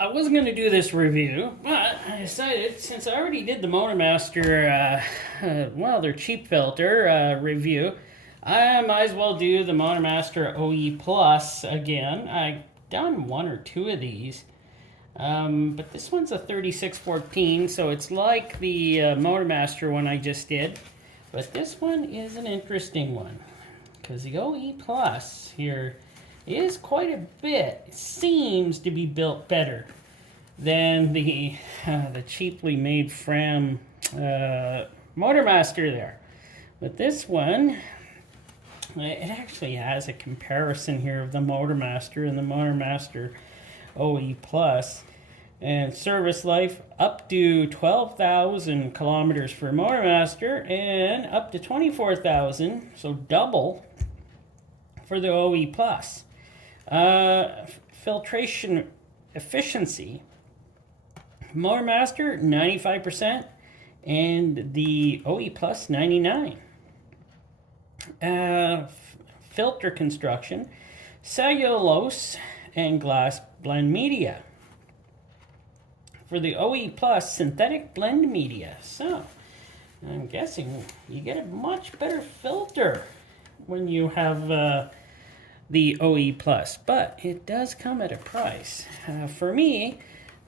I wasn't going to do this review, but I decided since I already did the Motomaster, well, their cheap filter review, I might as well do the Motomaster OEPlus again. I've done one or two of these, but this one's a 3614, so it's like the Motomaster one I just did, but this one is an interesting one because the OEPlus here is quite a bit. It seems to be built better than the cheaply made Fram Motomaster there. But this one, it actually has a comparison here of the Motomaster and the Motomaster OEPlus. And service life up to 12,000 kilometers for Motomaster and up to 24,000, so double for the OEPlus. Filtration efficiency, Motomaster 95% and the OEPlus 99%. Filter construction, cellulose and glass blend media. For the OEPlus, synthetic blend media. So I'm guessing you get a much better filter when you have the OEPlus, but it does come at a price. For me,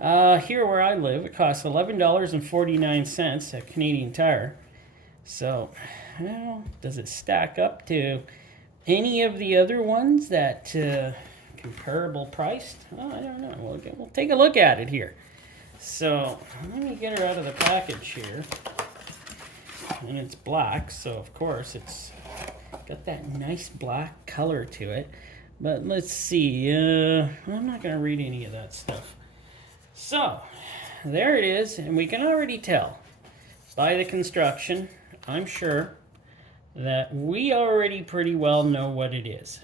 here where I live, it costs $11.49 at Canadian Tire. So, well, does it stack up to any of the other ones that comparable priced? Well, I don't know. We'll take a look at it here. So, let me get her out of the package here. And it's black, so of course it's got that nice black color to it. But let's see. I'm not going to read any of that stuff. So, there it is. And we can already tell by the construction, I'm sure, that we already pretty well know what it is.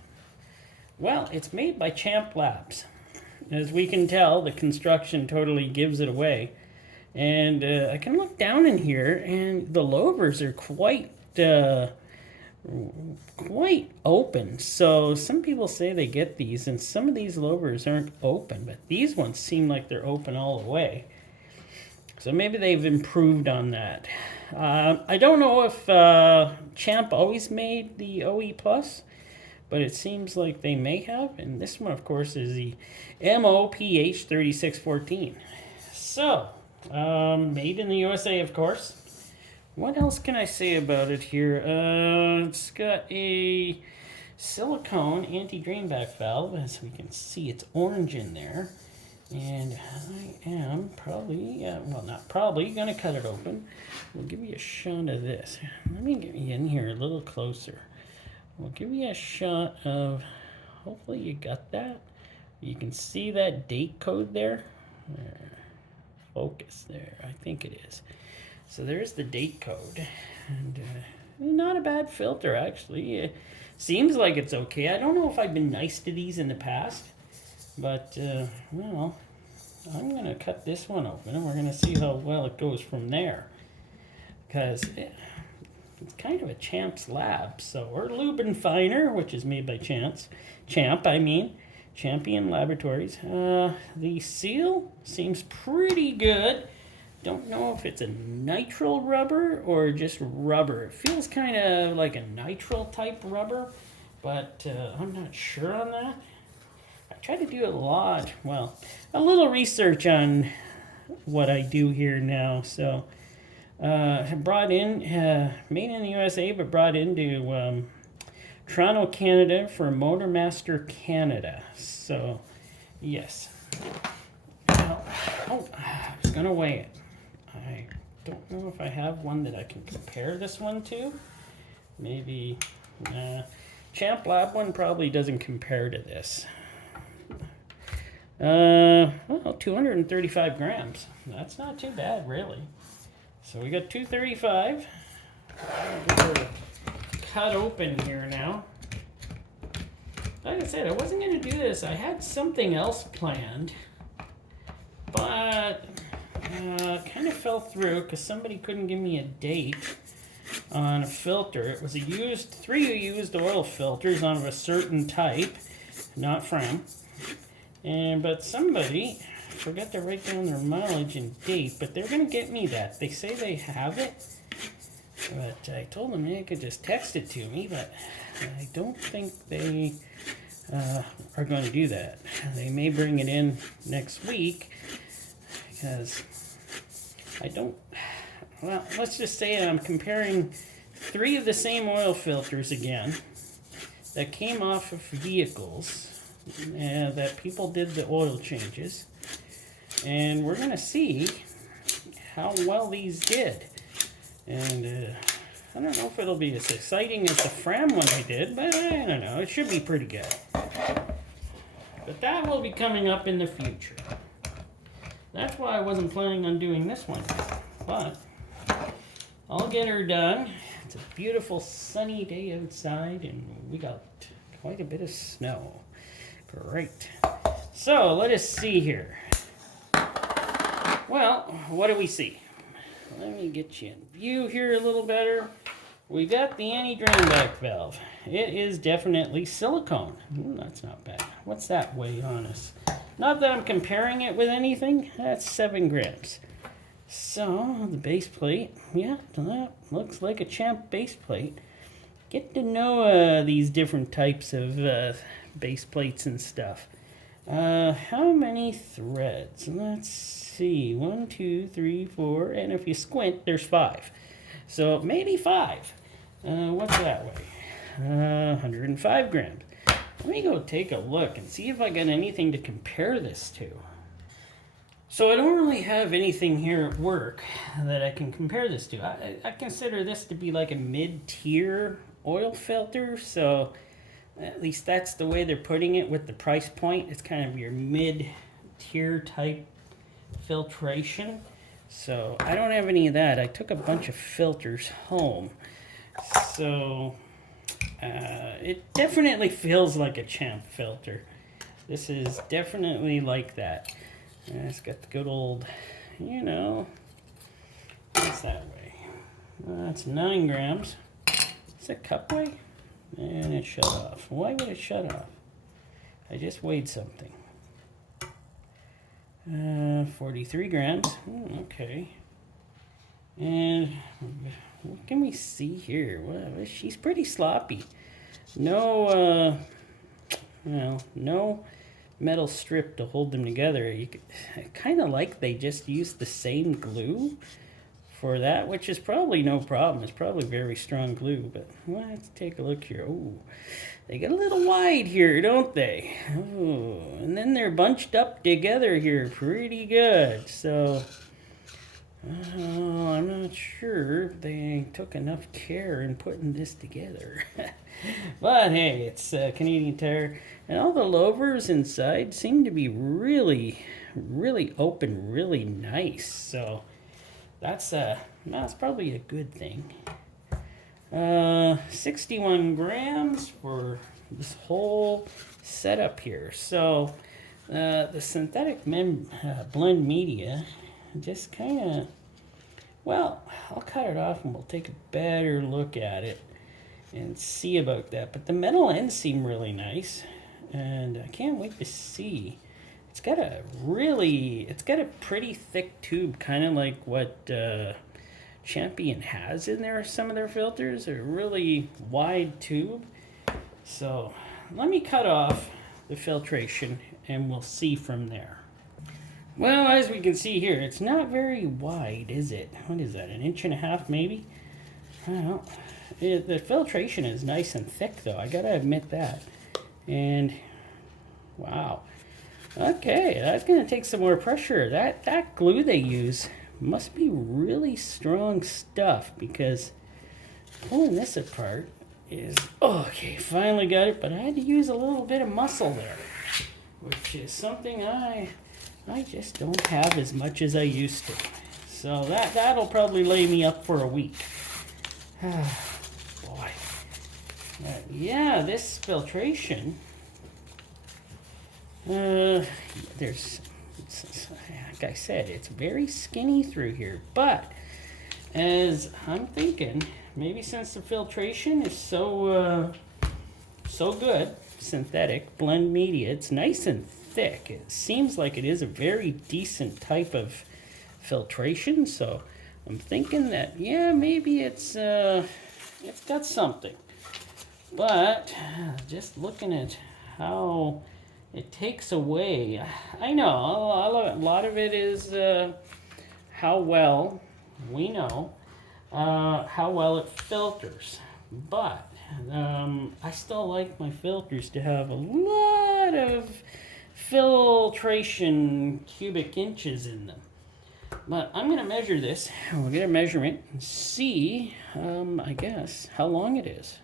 Well, it's made by Champ Labs. As we can tell, the construction totally gives it away. And I can look down in here, and the louvers are quite open. So some people say they get these, and some of these louvers aren't open, but these ones seem like they're open all the way. So maybe they've improved on that. I don't know if Champ always made the OEPlus, but it seems like they may have. And this one, of course, is the MOPH3614. So, made in the USA, of course. What else can I say about it here? It's got a silicone anti-drainback valve. As we can see, it's orange in there. And I am probably, well, not probably, going to cut it open. We'll give you a shot of this. Let me get you in here a little closer. We'll give you a shot of, hopefully you got that. You can see that date code there. Focus there, I think it is. So there's the date code, and not a bad filter actually. It seems like it's okay. I don't know if I've been nice to these in the past, but well, I'm gonna cut this one open, and we're gonna see how well it goes from there, because it's kind of a Champ's Lab. So, or Lube and Finer, which is made by Champion Laboratories. The seal seems pretty good. Don't know if it's a nitrile rubber or just rubber. It feels kind of like a nitrile type rubber, but I'm not sure on that. I try to do a little research on what I do here now. So, brought in, made in the USA, but brought into Toronto, Canada for Motomaster Canada. So, yes. Now, I was going to weigh it. I don't know if I have one that I can compare this one to. Maybe Champ Lab one probably doesn't compare to this. Well, 235 grams. That's not too bad, really. So we got 235. Cut open here now. Like I said, I wasn't going to do this. I had something else planned, but kind of fell through because somebody couldn't give me a date on a filter. It was three used oil filters on a certain type, not Fram. But somebody forgot to write down their mileage and date, but they're going to get me that. They say they have it, but I told them they could just text it to me, but I don't think they are going to do that. They may bring it in next week, because I don't, well, let's just say I'm comparing 3 of the same oil filters again that came off of vehicles that people did the oil changes, and we're going to see how well these did. And I don't know if it'll be as exciting as the Fram one I did, but I don't know, it should be pretty good. But that will be coming up in the future. That's why I wasn't planning on doing this one, but I'll get her done. It's a beautiful sunny day outside, and we got quite a bit of snow. Great. So let us see here. Well, what do we see? Let me get you in view here a little better. We got the anti-drain back valve. It is definitely silicone. Ooh, that's not bad. What's that weigh on us? Not that I'm comparing it with anything. That's 7 grams. So the base plate, yeah, that looks like a Champ base plate. Get to know these different types of base plates and stuff. How many threads? Let's see. 1, 2, 3, 4, and if you squint, there's 5. So maybe 5. What's that weigh? 105 grams. Let me go take a look and see if I got anything to compare this to. So I don't really have anything here at work that I can compare this to. I consider this to be like a mid-tier oil filter, so at least that's the way they're putting it with the price point. It's kind of your mid-tier type filtration. So I don't have any of that. I took a bunch of filters home. So it definitely feels like a Champ filter. This is definitely like that. It's got the good old, you know, what's that weigh? That's 9 grams. Is that cup weigh? And it shut off. Why would it shut off? I just weighed something. 43 grams. Okay. And what can we see here? Well, she's pretty sloppy. No, well, no metal strip to hold them together. I kind of like they just used the same glue for that, which is probably no problem. It's probably very strong glue, but let's take a look here. Oh, they get a little wide here, don't they? Oh, and then they're bunched up together here pretty good. So I'm not sure if they took enough care in putting this together. But hey, it's Canadian Tire, and all the louvers inside seem to be really open, really nice. So that's probably a good thing. 61 grams for this whole setup here. So the synthetic blend media just kind of, well, I'll cut it off and we'll take a better look at it and see about that. But the metal ends seem really nice, and I can't wait to see. It's got a pretty thick tube, kind of like what Champion has in there. Some of their filters are a really wide tube. So let me cut off the filtration and we'll see from there. Well, as we can see here, it's not very wide, is it? What is that, 1.5 inches maybe? I don't know. The filtration is nice and thick though, I gotta admit that. And wow. Okay, that's gonna take some more pressure. That glue they use must be really strong stuff, because pulling this apart is, okay, finally got it, but I had to use a little bit of muscle there, which is something I just don't have as much as I used to. So that'll probably lay me up for a week. Boy. Yeah, this filtration, like I said, it's very skinny through here, but as I'm thinking, maybe since the filtration is so good, synthetic blend media, it's nice and thick. It seems like it is a very decent type of filtration, so I'm thinking that, yeah, maybe it's got something. But just looking at how it takes away, I know a lot of it is how well we know how well it filters. But I still like my filters to have a lot of filtration cubic inches in them. But I'm going to measure this. We'll get a measurement and see, I guess, how long it is.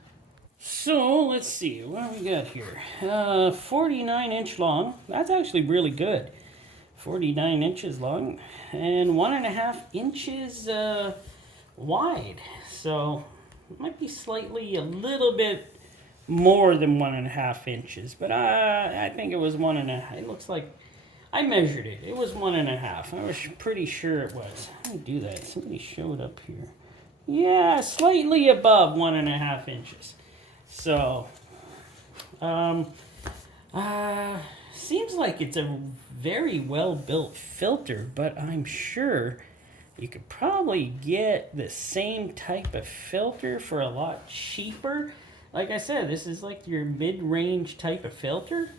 So let's see, what do we got here? 49-inch long. That's actually really good. 49 inches long and 1.5 inches wide. So it might be slightly a little bit more than 1.5 inches, but I think it was 1.5. It looks like I measured it. It was 1.5. I was pretty sure it was. Let me do that. Somebody showed up here. Yeah, slightly above 1.5 inches. So, seems like it's a very well built filter, but I'm sure you could probably get the same type of filter for a lot cheaper. Like I said, this is like your mid-range type of filter,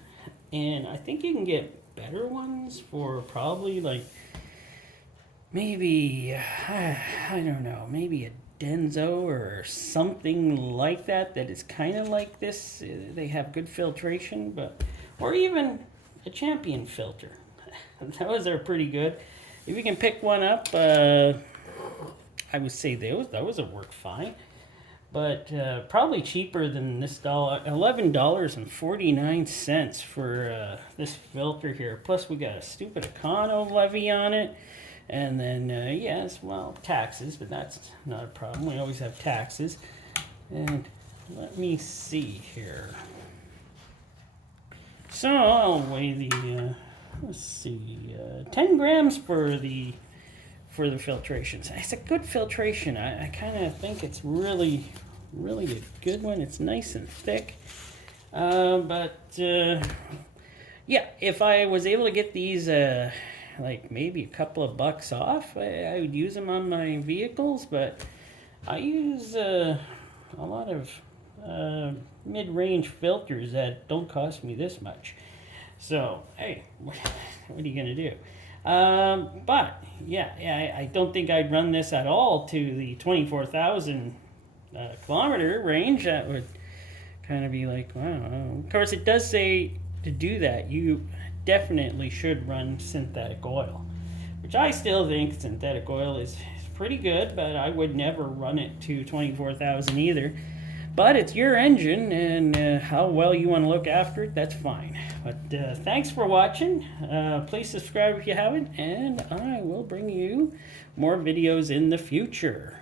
and I think you can get better ones for probably like maybe I don't know, maybe a Denso or something like that is kind of like this. They have good filtration, but or even a Champion filter. Those are pretty good. If you can pick one up, I would say those will work fine. But probably cheaper than this $11.49 for this filter here. Plus we got a stupid Econo levy on it. And then, yes, well, taxes, but that's not a problem. We always have taxes. And let me see here. So I'll weigh the, let's see, 10 grams for the filtration. It's a good filtration. I kind of think it's really a good one. It's nice and thick. But yeah, if I was able to get these like maybe a couple of bucks off, I would use them on my vehicles, but I use a lot of mid-range filters that don't cost me this much. So, hey, what are you going to do? But, yeah, I don't think I'd run this at all to the 24,000 kilometer range. That would kind of be like, wow. Of course, it does say to do that, you definitely should run synthetic oil, which I still think synthetic oil is pretty good, but I would never run it to 24,000 either. But it's your engine, and how well you want to look after it, that's fine. But thanks for watching. Please subscribe if you haven't, and I will bring you more videos in the future.